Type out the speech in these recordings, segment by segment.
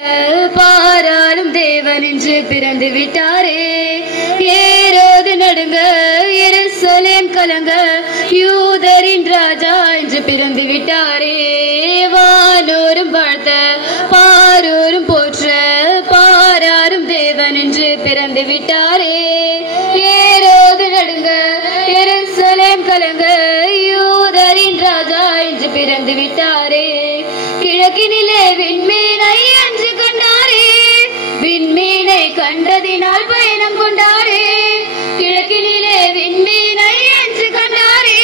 பாராளும் தேவன் என்று பிறந்து விட்டாரே. ஏரோது நடுங்க, எருசலேம் கலங்க, யூதரின் ராஜா என்று பிறந்து விட்டாரே. வானோரும் வாழ்த்த, பாரோரும் போற்ற, பாராளும் தேவன் என்று பிறந்து விட்டாரே. ஏரோது நடுங்க, எருசலேம் கலங்க, யூதரின் ராஜா என்று பிறந்து விட்டாரே. கிழக்கினிலே விண்மீனை அன்று கண்டாரே, விண்மீனை கண்டதினால் பயணம் கொண்டாரே. கிழக்கினிலே விண்மீனை அன்று கண்டாரே,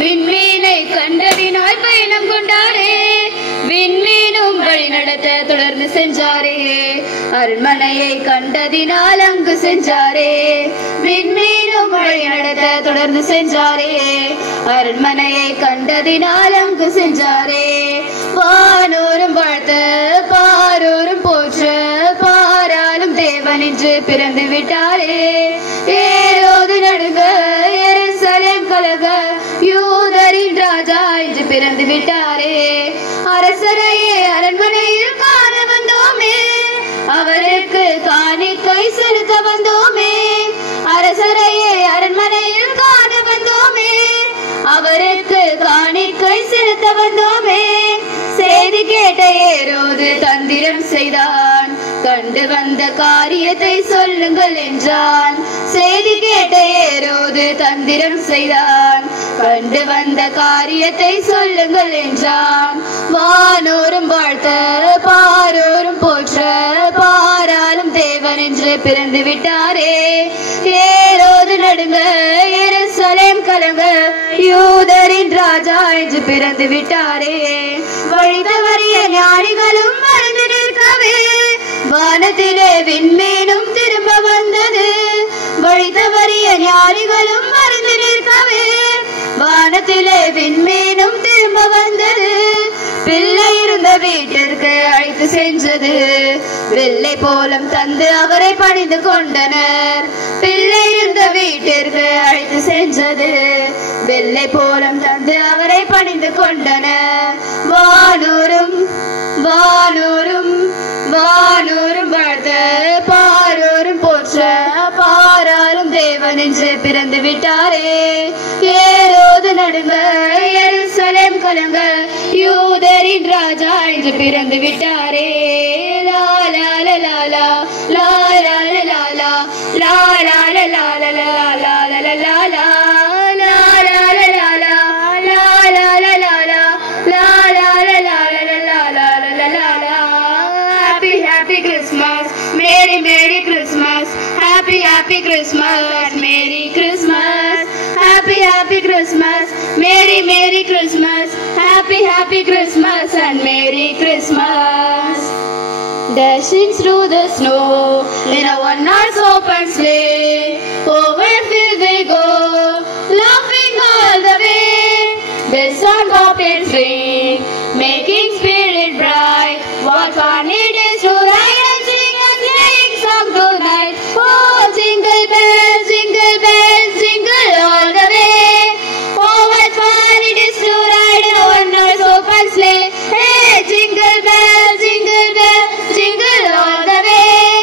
விண்மீனை கண்டதினால் பயணம் கொண்டாரே. விண்மீனும் வழி நடத்த தொடர்ந்து சென்றாரே, அரண்மனையை கண்டதினால் அங்கு சென்றாரே. விண்மீனும் வழி நடத்த தொடர்ந்து சென்றாரே, அரண்மனையை கண்டதினால் அங்கு சென்றாரே. வானோரும் வாழ்த்த, பாரோரும் போற்ற, பாராளும் தேவன் என்று பிறந்து விட்டாரே. ஏரோது நடுங்க, எருசலேம் கலங்க, யூதரின் ராஜா என்று பிறந்து விட்டாரே. அரசரையே அரண்மனையில் காண வந்தோமே, அவருக்கு காணிக்கை செலுத்த வந்தோமே. அரசரையே அரண்மனையில் காண வந்தோமே, அவருக்கு காணிக்கை செலுத்த வந்தோமே. செய்தி கேட்ட ஏரோது தந்திரம் செய்தான், கண்டு வந்த காரியத்தை சொல்லுங்கள் என்றான். செய்தி கேட்ட ஏரோது தந்திரம் செய்தான், கண்டு வந்த காரியத்தை சொல்லுங்கள் என்றான். வானோரும் வாழ்த்த, பாரோரும் போற்ற, பாராளும் தேவன் என்று பிறந்து விட்டாரே. ஏரோது நடுங்க, எருசலேம் கலங்க, யூதரின் ராஜா என்று பிறந்து விட்டாரே. வழி தவறிய ஞானிகளும் மறந்து நிற்கவே, வானத்திலே விண்மீனும் திரும்ப வந்தது. வழி தவறிய ஞானிகளும் மறந்து நிற்கவே, வானத்திலே விண்மீனும் திரும்ப வந்தது. பிள்ளை இருந்த வீட்டிற்கு அழைத்து சென்றது, வெள்ளை போலம் தந்து அவரை பணிந்து கொண்டனர். பிள்ளை இருந்த வீட்டிற்கு அழைத்து சென்றது, வெள்ளை போலம் தந்து அவரை பணிந்து கொண்டனர். வானோரும் வானோரும் வானோரும் வாழ்த்த, பாரோரும் போற்ற, பாராளும் தேவன் என்று பிறந்து விட்டாரே. ஏரோது நடுங்க, எருசலேம் கலங்க, யூதரின் ராஜா என்று பிறந்து விட்டாரே. லா லா லா லா லா லா லா லா லா லா லா லா லா லா லா லா லா லா. Happy Christmas, Merry Merry Christmas, Happy Happy Christmas, Merry Christmas, Happy Happy Christmas, Merry Merry Christmas, Happy Happy Christmas and Merry Christmas. Dashing through the snow in a one-horse open sleigh, over field they go, laughing all the way. Bells on bobtails ring, making spirit bright. What fun it is to ride and sing a sleighing song tonight. Oh, jingle bells, jingle all the way. Oh, what fun it is to ride in a one-horse open sleigh. Hey, jingle bells, jingle all the way.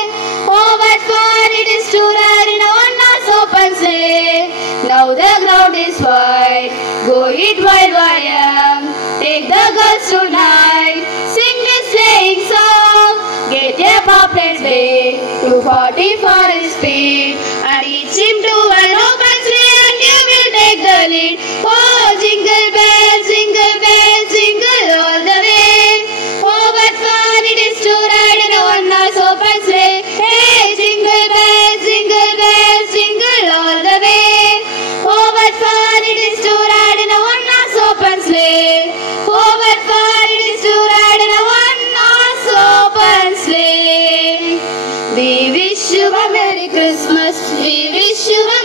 Oh, what fun it is to ride in a one-horse open sleigh. Now the ground is white, go eat wild yam. Take the girls tonight, sing this sleighing song. Get your bobtails big, 240 for his speed, and each him to an open sleigh, and you will take the lead. Oh, jingle bells, jingle all the way. Oh, what fun it is to ride in a one-horse open sleigh. Hey, jingle bells, jingle all the way. Oh, what fun it is to ride in a one-horse open sleigh. Oh, what fun it is to ride in a one-horse open sleigh. We wish you a Merry Christmas, we wish you a